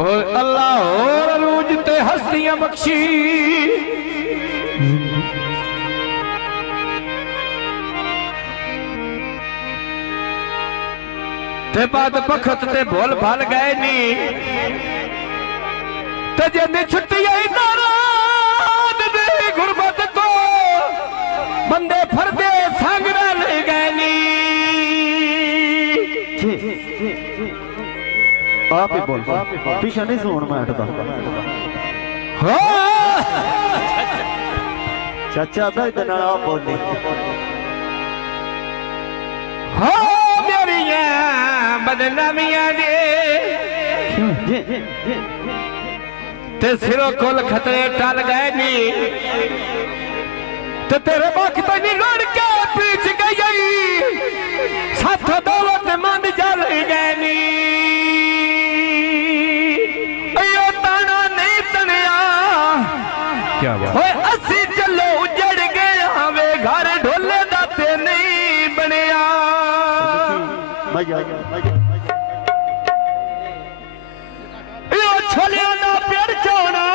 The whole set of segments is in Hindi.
और अल्लाह और अरूज ते हस्तियां बख्शी ते बाद बखत ते भोल भाल गए नी ते जने छुट्टी आई नाराज दे गुरबत तो बंदे फरदे सांगरा ले गए नी। आप ही बोल पीछे नहीं सुन मैं हटता चाचा था इतना आप बोले हो मेरिया बदनामियां दे ते सिरों कोल खतरे टल गए नी ते तेरे वक्त नहीं लड़ के पीछ गई साथ दौलत मंद जल गए नी। अयो ताना नहीं तनिया क्या बात होए अस्सी चलो उजड़ गया वे घर ढोले दाते नहीं बनया। यो छोलिया ना पेड़ चोना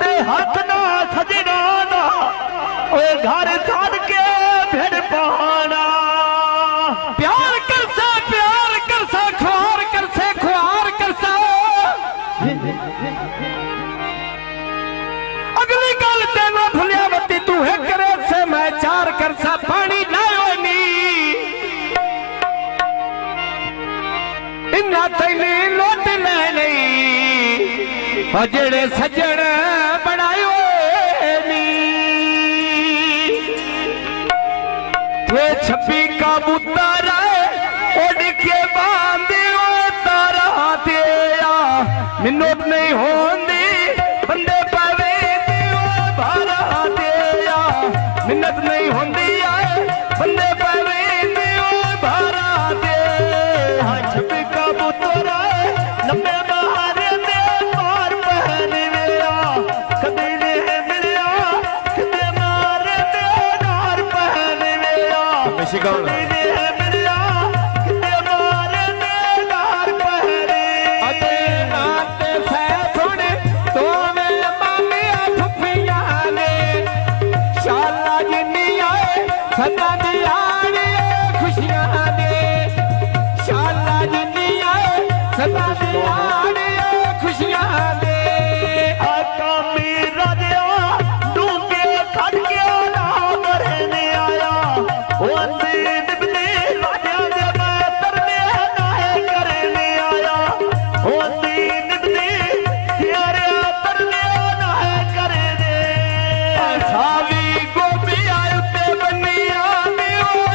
ते हाथ ना सजना ना ओए घर छाड़ के भेड़ पाना। प्यार कर सा ख्वार कर सा अगली गल तेना भुलिया बत्ती तू है करे से मैं चार कर सा पानी लायो नी इन्ना तैनी लोट ले नहीं जेड़े सज्जन बनायो नी वे छपी का बुतारा उड़ के बांधे तारा तेरा मिन्नत नहीं होंदी बंदे पावे भारा तेरा मिन्नत नहीं होंदी आए बंदे पावे भारा दे। छपी का बुतारा लंबे बहारे दे मार पहन मेरा कभी नहीं मिलिया कितने मारे दे नार पहन मेरा कभी नहीं मिलिया कितने मारे दे नार पहने। अते नाते सैफुन तो मेरे मामे फुफिया ने शाला जिन्नी आए सदा दियाने खुशियां दे शाला जिन्नी आए सदा दियाने खुशियां दे। आका मेरा दिया डूबे खड़ के ना मरने आया वो अंदर बिने राजा दे मैं तरने ना करने आया वो अंदर बिने यारे तरने ना करने सावी गोभी आए ते बनिया में ओ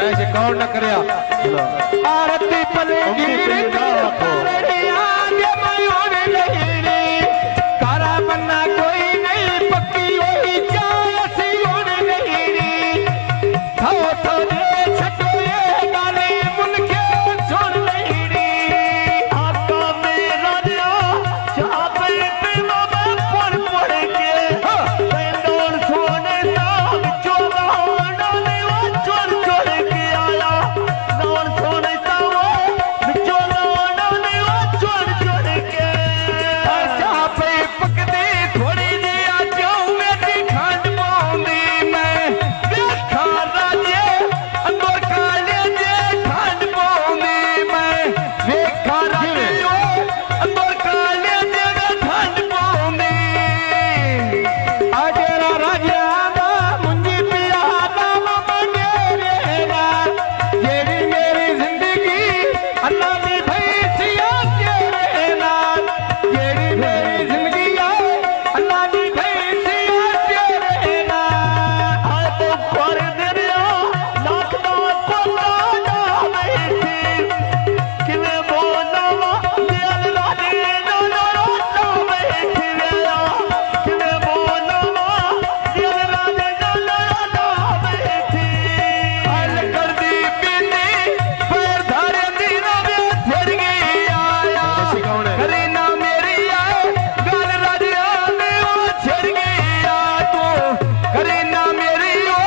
फरमाइश कौन न करया आरती पले गिर करिया ये मयूर लहीरी कारा बन्ना कोई नहीं पक्की होई चाल सी होण लहीरी थो थो दे छटो ये गाली मुनके सुन लहीरी आका मेरा दिया चापे पिलो में पड़ पड़ के तैनोर सोने ताब चोगा होना नहीं वो चोर चोर के आया नौर सोने तावो चोगा होना नहीं वो चोर चोर के चापे पकदी थोड़ी जी आजो मेरी खंड पाउंदी मैं देखा राजे अंदर काले जे खंड पाउंदी मैं देखा राजे अंदर काले जे खंड पाउंदी आजेरा राजा दा मुंजी पिया नाम मंगेरेला जेड़ी मेरी जिंदगी अल्लाह दी भैसिया तेरे नाल जेड़ी मेरी जिंदगी आए अल्लाह दी भैसिया तेरे नाल आ तो कर दरिया नाक दा कोला ना बैठी किवे बोलवा दिल लाडी ना ना ना बैठी वेला किवे बोलवा दिल लाडी ना ना ना बैठी हल कर दी पीनी पैर धारे दी ना वे फिर गई आया करीना मेरी आए गल राजिया ने वो छिड़ गई आ तू करीना मेरी ओ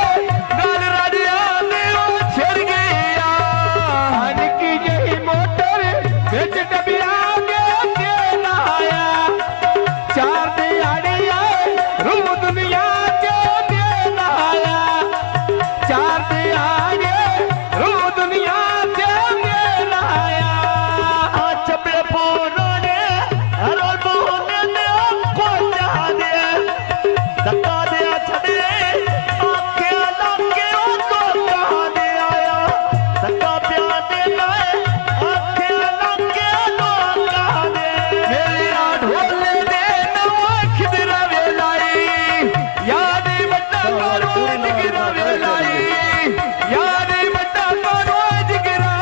गल राजिया ने वो छिड़ गई आ निकी जही मोटर बिच डबिया के लाया चार दिहाड़ी आए रू दुनिया के लाया चार दिहाड़े रू दुनिया के लाया आ चपे पुराने हरो बोने ने को जाने धक्का दे छड़े आके लाके ओ को कहाने आया धक्का प्या दे लाए आके लाके लो कहाने मेरी ढोले दे नवा खिदरा वेलाई याद बट्टा करो जिगरा वेलाई याद बट्टा करो जिगरा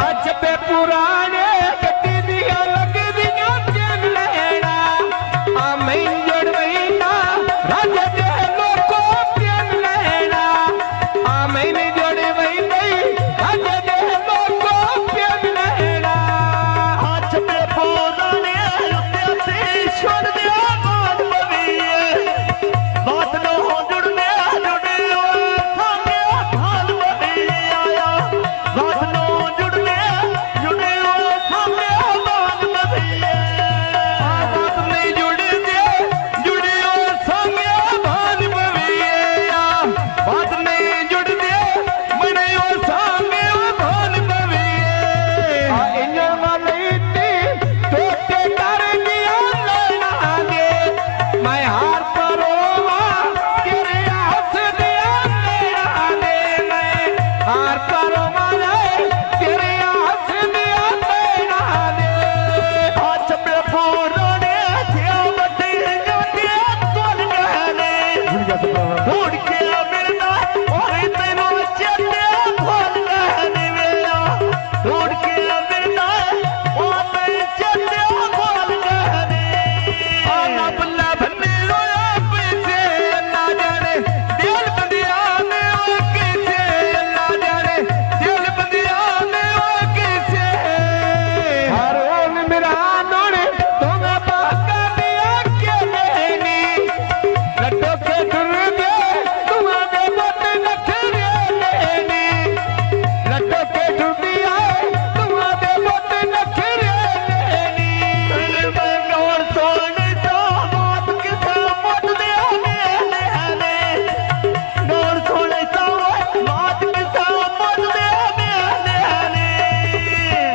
हज पे पुराने गड्डी दिया लग दिया चैन लेना आ मैं जड़ वहीना राजा दे लोको प्रेम लेना आ मैंने जड़ वही नहीं राजा दे लोको प्रेम लेना आ चपे पुराने रुपया से छोड़ दिया बात बविए बात न हो जुड़ने जुड़े ओ थाने थाल बविए आया बात न हो जुड़ने जुड़े ओ थाने बात बविए बात नहीं जुड़ी दे जुड़ी और संगे भान बविया बात नहीं जुड़ दे बने और संगे भान बविया इंजन वाली ती टोटे कर दिया लेना दे मैं हार परोवा तेरे हाथ दिया लेना दे मैं हार परोवा तेरे हाथ दिया लेना दे आ चपे पुराने थिया बड़ी जोटे कोल गहने ढूंढ के मिलना और तेनो चेते खोल गहने वेला ढूंढ के मिलना और तेनो चेते खोल गहने आना बल्ला भन्ने रोया पैसे अल्लाह जाने दिल बंदिया में ओ कैसे अल्लाह जाने दिल बंदिया में ओ कैसे हारून मेरा नोने तुम्हें पाका दिया के लेनी लड्डो के डुर दे तुम्हारे बट नखरे लेनी लड्डो के डुर दिया तुम्हारे बट नखरे लेनी और सोने तो बात किसा मोट दे ने और सोने तो बात किसा मोट दे ने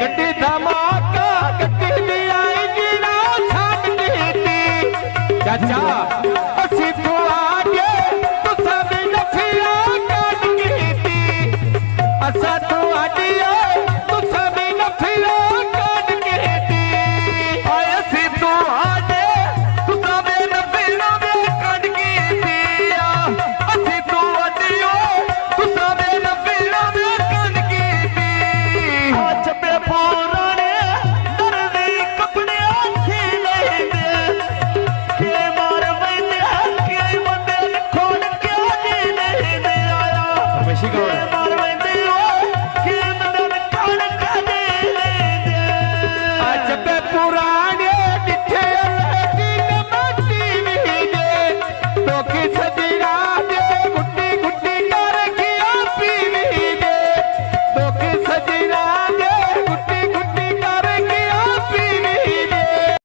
गड्डी धमाका गड्डी दी आई गिरा छाट दी चाचा असी तो आगे तो सब नफिया काट दी असा